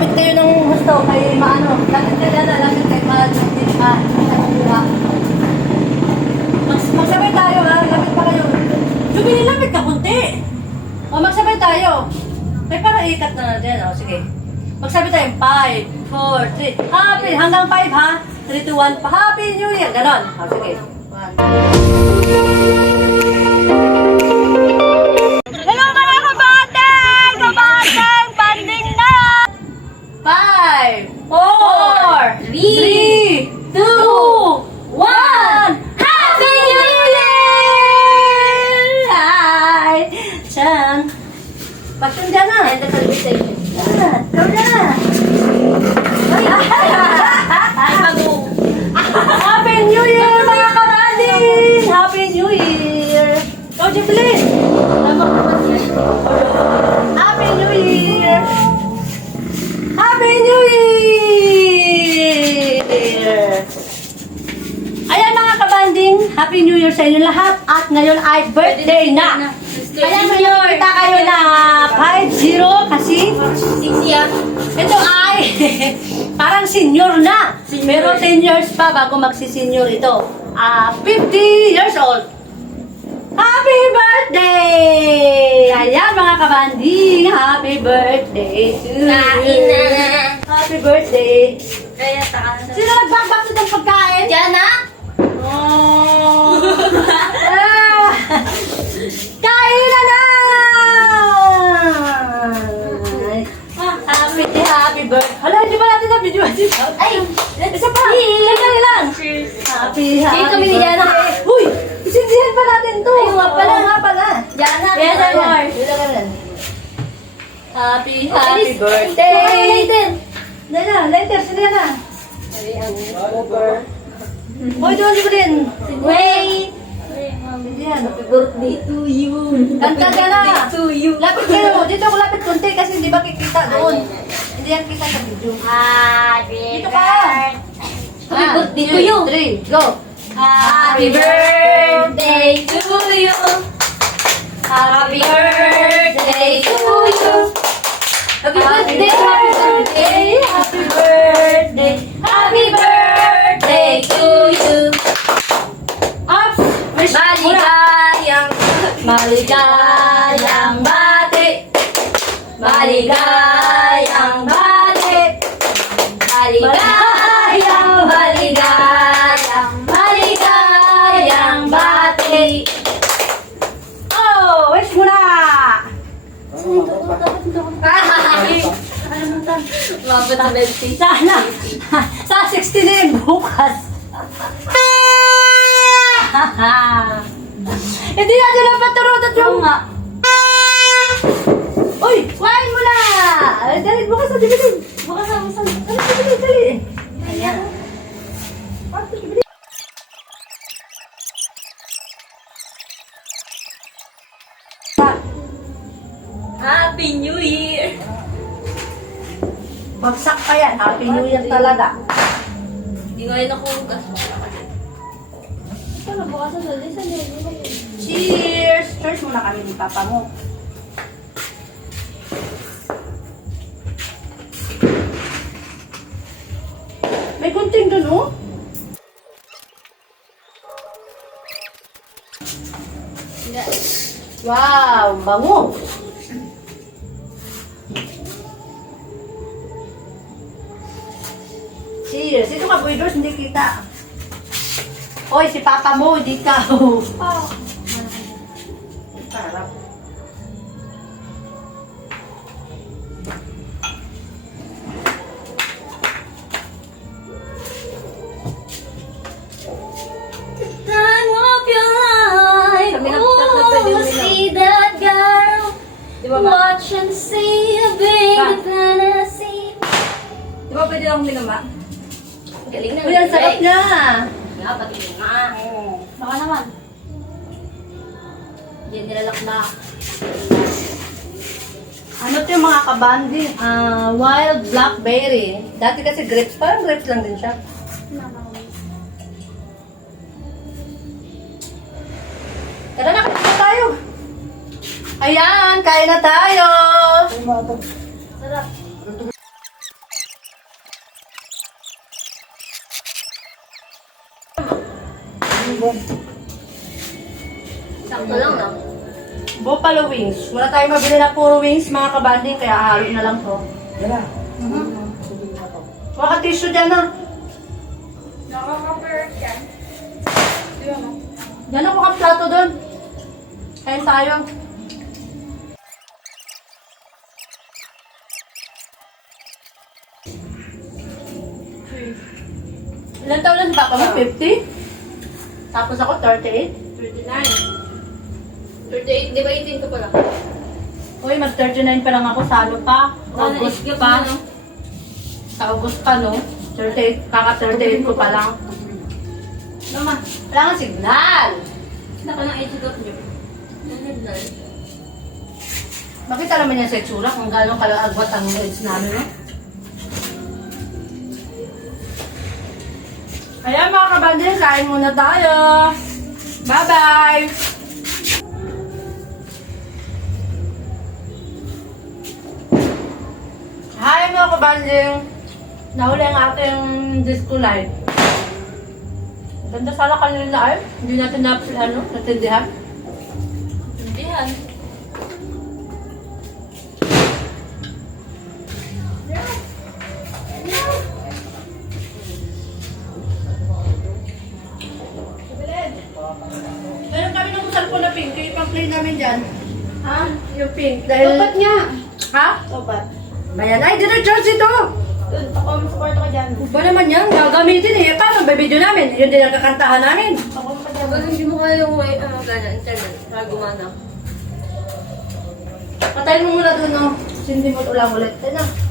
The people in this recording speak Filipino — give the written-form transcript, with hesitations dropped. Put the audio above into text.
Lapit kayo ng gusto kay Maano. Lapit kayo na, lapit kay Maano. Magsabay tayo ha, lapit pa kayo. Jubilin, lapit ka kunti. O, magsabay tayo. May parang ikat na natin. O, sige. Magsabay tayo. 5, 4, 3. Happy, hanggang 5 ha. 3, 2, 1. Happy New Year. Ganon. O, sige. 1. Hello mga kabanding! Kabanding! Banding na! 5, 4, 3, 2, 1. Happy New Year! Hi! Chan! Bakit dyan na? And the conversation. Ikaw na! Ay, bago. Happy New Year mga kabanding! Happy New Year! Ikaw, Jubilin! Happy New Year! Happy New Year! Ayan mga kabanding, Happy New Year sa inyo lahat at ngayon ay birthday na! Kaya ngayon kita kayo na 5-0 kasi 6 yan. ito ay parang senior na. Pero 10 years pa bago magsi-senior ito. 50 years old. Happy birthday! Ayan mga kabanding, happy birthday to you. Kain na. Happy birthday. Kaya taka na. Sino nagbakbak nitong pagkain? Diyan na. Oh. Kain na na! Happy birthday. Hala, hindi ba natin na-video? Ay! Isa pa! Sandali lang! Cheers. Happy kami ni Jana. Uy! Isindihan pa natin to! Ayun nga pala. Oo nga pala! Diyan na. Yes, Diyan na. Dito ka rin. Happy Bilis. birthday! Lighter. Dala, lighter, sila na. Hoy, doon ko din. Wait. Yan. Happy birthday to you. Kanta ka na. To you. Lapit kayo. Dito ako lapit konti kasi hindi ba kikita doon. Hindi yan kita sa video. Happy Dito ka. Happy birthday to you. 3, go. Happy birthday to you. Happy birthday to you. Happy birthday, happy birthday, happy birthday, happy birthday to you. Ups! Wish Maligayang, maligayang bati. Maligayang bati. Maligayang, maligayang, maligayang bati. Oh, wish mo na! Mabot na 20. Sana! Sa 60 na yung bukas. Hindi natin napaturutot yung... Uy! Kuhain mo na! Dali, bukas na, dibilin. Bukas na, bukas na. Dali, dibilin, dali. Ayan. Happy New Year! Bagsak pa yan. Happy New Year talaga. Hindi ngayon ako hugas. Ito na, bukas na dali. Saan yun? Cheers! Cheers muna kami ni Papa mo. May gunting dun, oh. Wow, bango. Cheers. Ito ka, boydors, hindi kita. Hoy, si Papa mo, hindi ka. Sarap. Time of your life. Kami na- Oh, see that girl. Di ba ba? Watch and see a big Ba? fantasy. Di ba pwede akong minuma? Galing na. Uy, ang sarap niya. Nga, pati nga. Baka naman. Yan nilalak na. Ano to yung mga kabandi? Wild blackberry. Dati kasi grapes, parang grapes lang din siya. Tara na, kain na tayo. Ayan, kain na tayo. Sarap. mo. Sakto lang, no? Buffalo wings. Wala tayong mabili na puro wings, mga kabanding, kaya halo na lang to. Yan na. Waka tissue dyan na. Nakaka-parent yan. Di ba mo? Yan ako kang plato doon. Kain tayo. Ilan taon na si Papa mo? 50? Tapos ako 38? 39. 38, di ba 18 ko pala? Uy, mag-39 pa lang ako. Sa ano pa? August na-skip pa. mo, no? Sa August pa, no? 38, kaka-38 ko pa lang. Mama, Wala nga signal. hindi ka ng age group niyo. Makita naman niya sa itsura kung gano'ng kalaagwat ang age namin, no? Ayan mga kabandil, kain muna tayo. Bye-bye! Hi mga kabandil! Nahuli ang ating disco light. Ganda sana kanina ay. Hindi natin natindihan. Hindihan. Meron kami ng cellphone na pink. Yung pang-play namin dyan. Ha? Yung pink. Dahil... Dapat niya. Ha? Dapat. Bayan. Ay, dinag-charge ito! Doon, ako sa kwarto ka dyan. Ba naman yan? Gagamitin eh. Paano ba video namin? Yun din ang kakantahan namin. Ako ka dyan. Pag hindi mo kaya yung way, internet, para gumana. Patayin mo muna doon, no? Hindi mo ulang ulit. Ito na.